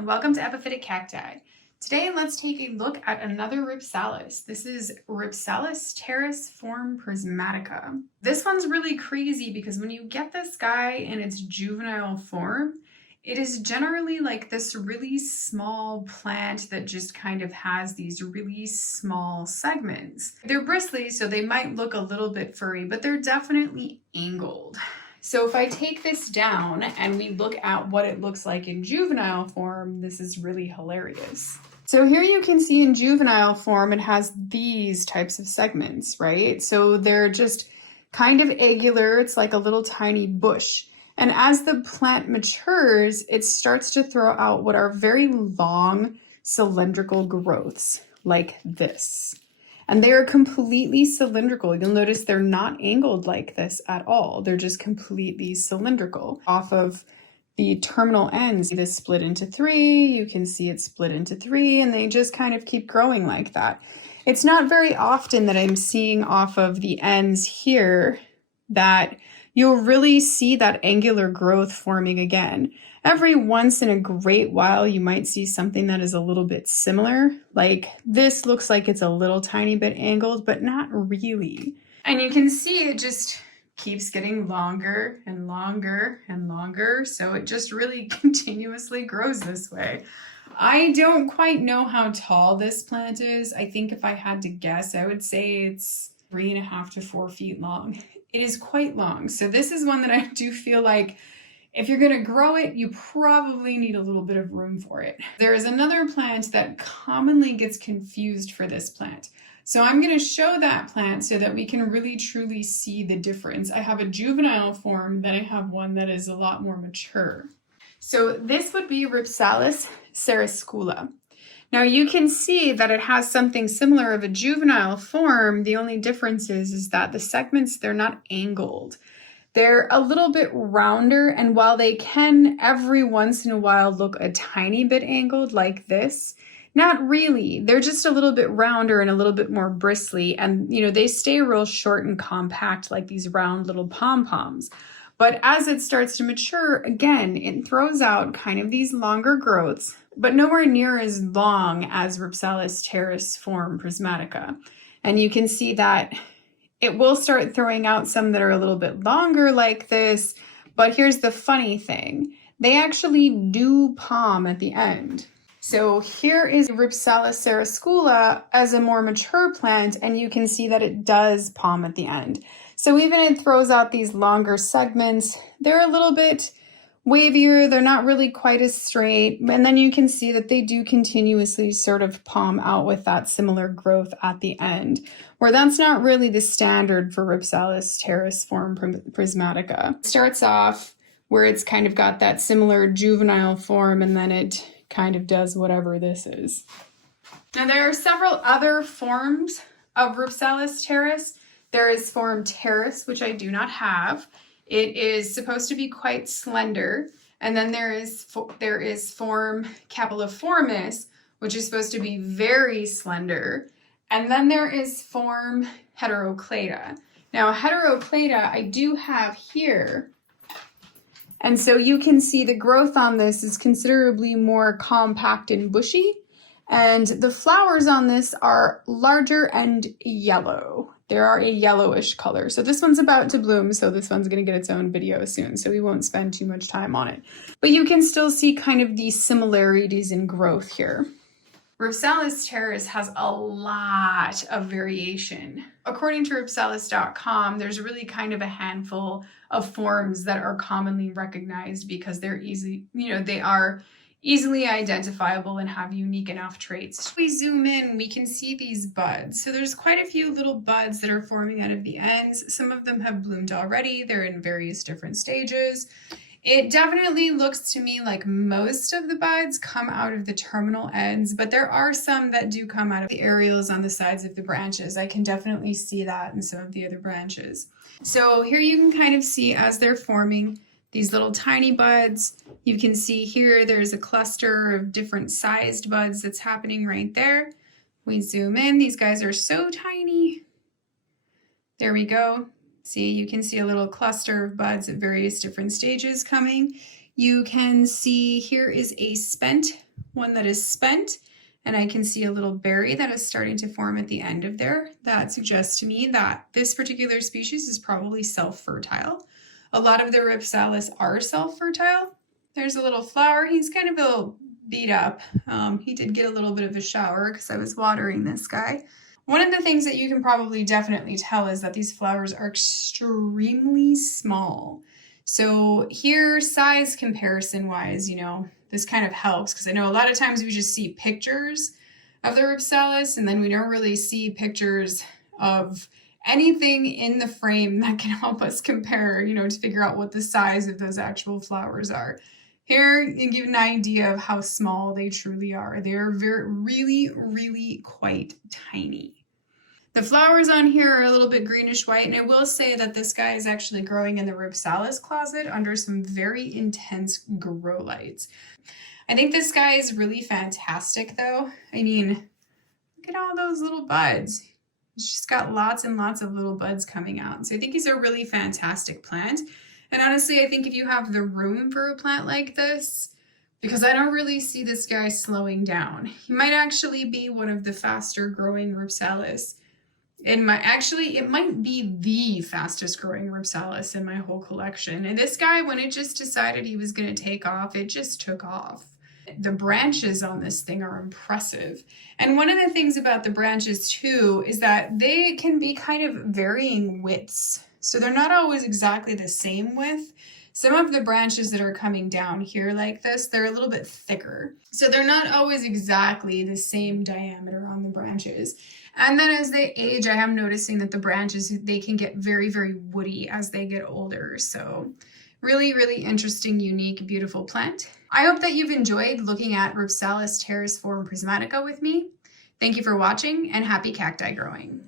and welcome to Epiphytic Cacti. Today let's take a look at another Rhipsalis. This is Rhipsalis Teres form Prismatica. This one's really crazy because when you get this guy in its juvenile form, it is generally like this really small plant that just kind of has these really small segments. They're bristly, so they might look a little bit furry, but they're definitely angled. So if I take this down and we look at what it looks like in juvenile form, this is really hilarious. So here you can see in juvenile form, it has these types of segments, right? So they're just kind of angular. It's like a little tiny bush. And as the plant matures, it starts to throw out what are very long cylindrical growths like this. And they are completely cylindrical. You'll notice they're not angled like this at all. They're just completely cylindrical. Off of the terminal ends, this split into three, you can see it split into three, and they just kind of keep growing like that. It's not very often that I'm seeing off of the ends here that you'll really see that angular growth forming again. Every once in a great while, you might see something that is a little bit similar. Like this looks like it's a little tiny bit angled, but not really. And you can see it just keeps getting longer and longer and longer. So it just really continuously grows this way. I don't quite know how tall this plant is. I think if I had to guess, I would say it's 3.5 to 4 feet long. It is quite long. So this is one that I do feel like if you're going to grow it, you probably need a little bit of room for it. There is another plant that commonly gets confused for this plant. So I'm going to show that plant so that we can really truly see the difference. I have a juvenile form, then I have one that is a lot more mature. So this would be Rhipsalis cerescula. Now you can see that it has something similar of a juvenile form. The only difference is that the segments, they're not angled. They're a little bit rounder, and while they can every once in a while look a tiny bit angled like this, not really. They're just a little bit rounder and a little bit more bristly, and they stay real short and compact like these round little pom-poms. But as it starts to mature, again, it throws out kind of these longer growths, but nowhere near as long as Rhipsalis Teres form Prismatica. And you can see that it will start throwing out some that are a little bit longer like this, but here's the funny thing. They actually do palm at the end. So here is Rhipsalis cerescula as a more mature plant, and you can see that it does palm at the end. So even it throws out these longer segments, they're a little bit wavier, they're not really quite as straight, and then you can see that they do continuously sort of palm out with that similar growth at the end, where that's not really the standard for Rhipsalis Teres form Prismatica. It starts off where it's kind of got that similar juvenile form, and then it kind of does whatever this is. Now there are several other forms of Rhipsalis Teres. There is form Teres, which I do not have. It is supposed to be quite slender. And then there is form capilliformis, which is supposed to be very slender. And then there is form heteroclada. Now heteroclada I do have here. And so you can see the growth on this is considerably more compact and bushy. And the flowers on this are larger and yellow. They are a yellowish color. So this one's about to bloom, so this one's going to get its own video soon, so we won't spend too much time on it. But you can still see kind of these similarities in growth here. Rhipsalis Teres has a lot of variation. According to Rhipsalis.com, there's really kind of a handful of forms that are commonly recognized because they're they are easily identifiable and have unique enough traits. If we zoom in, we can see these buds. So there's quite a few little buds that are forming out of the ends. Some of them have bloomed already. They're in various different stages. It definitely looks to me like most of the buds come out of the terminal ends, but there are some that do come out of the areoles on the sides of the branches. I can definitely see that in some of the other branches. So here you can kind of see as they're forming these little tiny buds. You can see here there's a cluster of different sized buds that's happening right there. We zoom in, these guys are so tiny. There we go. See, you can see a little cluster of buds at various different stages coming. You can see here is a spent one that is spent, and I can see a little berry that is starting to form at the end of there. That suggests to me that this particular species is probably self-fertile. A lot of the Rhipsalis are self-fertile. There's a little flower. He's kind of a little beat up. He did get a little bit of a shower because I was watering this guy. One of the things that you can probably definitely tell is that these flowers are extremely small. So here, size comparison wise, you know, this kind of helps because I know a lot of times we just see pictures of the Rhipsalis and then we don't really see pictures of anything in the frame that can help us compare, you know, to figure out what the size of those actual flowers are. Here, you can give an idea of how small they truly are. They're really quite tiny. The flowers on here are a little bit greenish-white, and I will say that this guy is actually growing in the Rhipsalis closet under some very intense grow lights. I think this guy is really fantastic, though. I mean, look at all those little buds. He's just got lots and lots of little buds coming out. So I think he's a really fantastic plant. And honestly, I think if you have the room for a plant like this, because I don't really see this guy slowing down, he might actually be one of the faster growing Rhipsalis. It might be the fastest growing Rhipsalis in my whole collection. And this guy, when it just decided he was going to take off, it just took off. The branches on this thing are impressive. And one of the things about the branches too is that they can be kind of varying widths. So they're not always exactly the same width. Some of the branches that are coming down here like this, they're a little bit thicker. So they're not always exactly the same diameter on the branches. And then as they age, I am noticing that the branches, they can get very woody as they get older. So really interesting, unique, beautiful plant. I hope that you've enjoyed looking at Rhipsalis Teres Prismatica with me. Thank you for watching and happy cacti growing.